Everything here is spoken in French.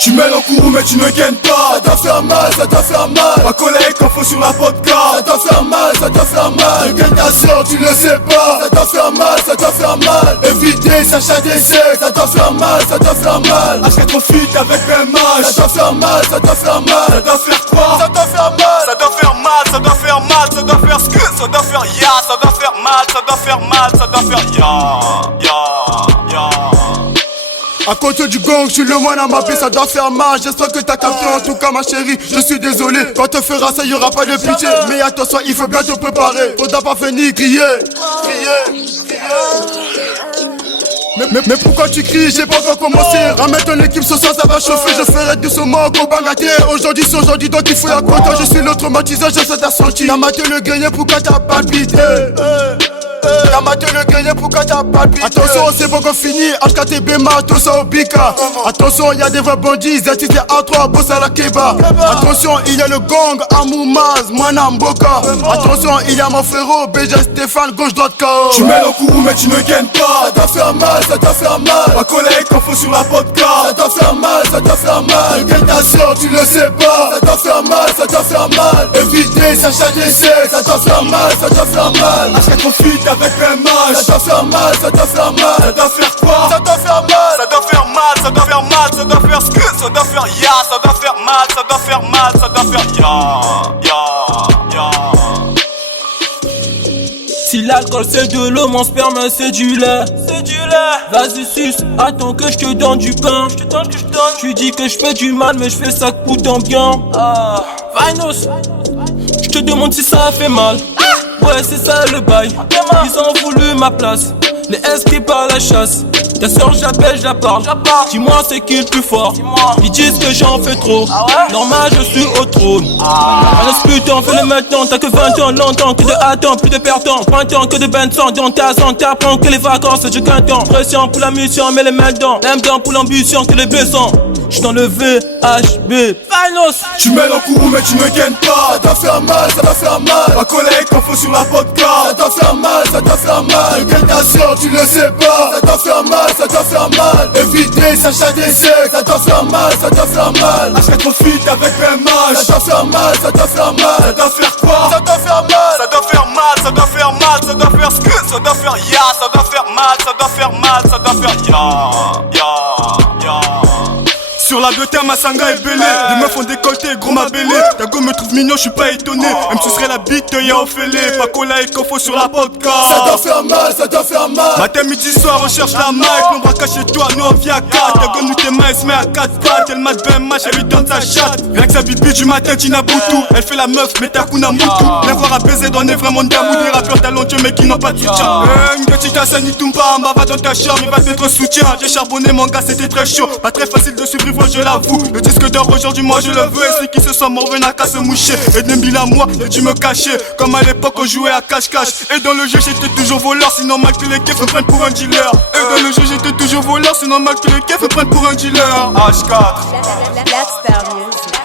Tu mets le courroux mais tu ne gagnes pas. Ça doit faire mal, ça doit faire mal. Ma collègue quand faut sur la vodka. Ça doit faire mal, ça doit faire mal. Tu gagnes ta soeur, tu le sais pas. Ça doit faire mal, ça doit faire mal. Éviter Sacha d'essai. Ça doit faire mal, ça doit faire mal. H4 avec BMH. Ça doit faire mal, ça doit faire mal. Ça doit faire quoi? Ça doit faire mal. Ça doit faire mal, ça doit faire mal. Ça doit faire ce ça doit faire ya. Ça doit faire mal, ça doit faire mal. Ça doit faire ya. À côté du gang, je suis le moine à ma vie, ça doit faire mal. J'espère que t'as capté, en tout cas ma chérie. Je suis désolé, quand te fera ça, y'aura pas de pitié. Mais attention, il faut bien te préparer. Faudra pas venir crier. Mais pourquoi tu cries? J'ai pas encore commencé. Ramène ton équipe ce soir, ça va chauffer. Je ferai doucement au bangaté. Aujourd'hui c'est aujourd'hui, donc il faut la quota. Je suis le traumatisé, je sais t'as senti. T'as maté le grenier, pourquoi t'as palpité? T'as maté le grenier, pourquoi t'as palpité? Attention, c'est pas qu'on finit. HKTB, attention au Bika. Attention, y'a des vrais bandits. Zeti des A3, boss à la Keba. Attention, il y a le gang, Amoumaz, Moana Mboka. Attention, il y a mon frérot, BJ Stéphane, gauche-droite KO. Tu mets le courroux, mais tu ne gagnes pas. Ça doit faire mal, ça doit faire mal. Ma collègue quand faut sur la vodka. Ça doit faire mal, ça doit faire mal. Tu gagnes ta soeur, tu le sais pas. Ça doit faire mal, ça doit faire mal. Éviter Sacha d'essai. Ça doit faire mal, ça doit faire mal. H4 avec BMH. Ça doit faire mal, ça doit faire mal. Ça doit faire quoi? Ça doit faire mal. Ça doit faire mal, ça doit faire mal. Ça doit faire ce ça doit faire ya. Ça doit faire mal, ça doit faire mal. Ça doit faire ya. Si l'alcool c'est de l'eau, mon sperme c'est du lait. Vas-y suce, attends que je te donne du pain. Tu dis que je fais du mal mais je fais ça pour ton bien. Vinos, je te demande si ça fait mal. Ouais c'est ça le bail. Ils ont voulu ma place. Les esprits par la chasse. Ta soeur j'appelle, je la parle. Dis-moi c'est qui le plus fort. Ils disent que j'en fais trop. Normal je suis au trône. Laisse plus temps, fais-le maintenant. T'as que 20 ans, longtemps que de attends, plus de perdants. 20 ans que de bain de sang dans ta zone. T'apprends que les vacances je gagne temps. Pression pour la mission, mets les mains dedans. Même temps pour l'ambition que les blessants. J'suis dans le VHB. Vinos. Tu mets le courroux mais tu ne gagnes pas. Ça doit faire mal, ça doit faire mal. Ma collègue quand faut sur la vodka. Ça doit faire mal, ça doit faire mal. Tu gagnes ta soeur, tu le sais pas. Ça doit faire mal, ça doit faire mal. Éviter Sacha d'essai. Ça doit faire mal, ça doit faire mal. H4 avec BMH. Ça doit faire mal, ça doit faire mal. Ça doit faire quoi? Ça doit faire mal. Ça doit faire mal, ça doit faire mal. Ça doit faire ce ça doit faire ya. Ça doit faire mal, ça doit faire mal. Ça doit faire ya. Sur la deux termes, ma sanga est belée. Les meufs ont décolleté, gros ma bélé. Ta go me trouve mignon, je suis pas étonné. Même si ce serait la bite, y'a Ophélie. Pas cola et confo sur la vodka. Ça doit faire mal, ça doit faire mal. Matin, midi, soir, on cherche la mic. On va cacher toi, nous on vient à 4. Ta go nous tes mains, elle se met à 4 pattes. Elle mate BMH, elle lui donne sa chatte. Rien que sa bibi du matin, Tina Boutou. Elle fait la meuf, mais ta kuna moutou. Les voir à baiser, dans est vraiment d'amour. Des rappeurs talentueux, mais qui n'ont pas de soutien. Une petite Hassani Toumba, on va dans ta chambre, il va te mettre soutien. J'ai charbonné, mon gars, c'était très chaud. Pas très facile de suivre, je l'avoue. Le disque d'or aujourd'hui moi je le veux. Et celui qui se sent mort n'a qu'à se moucher. Et Dembila à moi et tu me cachais. Comme à l'époque on jouait à cache-cache. Et dans le jeu j'étais toujours voleur. Sinon mal que les keufs me prennent pour un dealer. Et dans le jeu j'étais toujours voleur. Sinon mal que les keufs me prennent pour un dealer. H4 Black Star Music.